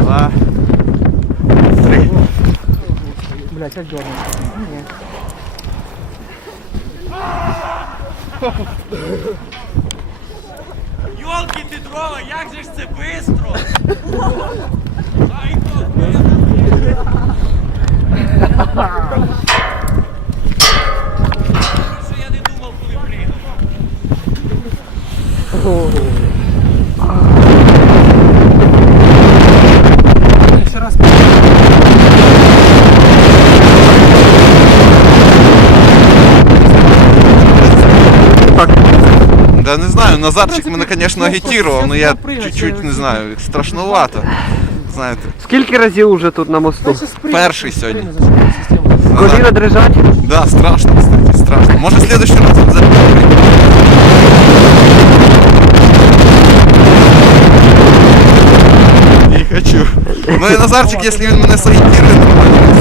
два, три. Блять, як дернув. Ні. Йолки ти дрова, як же ж це бистро! Ай, Що я не думав, коли пригнув. Ще раз. Да не знаю, Назарчик мене, звісно, ну, агітував, але я чуть-чуть не знаю, страшнувато. Знаєте, Скільки разів уже тут на мосту? Перший сьогодні. Коліна дрижать? да, страшно, кстати, страшно. Може, в следующий раз обязательно. Не хочу. Ну и Назарчик, если він мене сагітірує, нормально.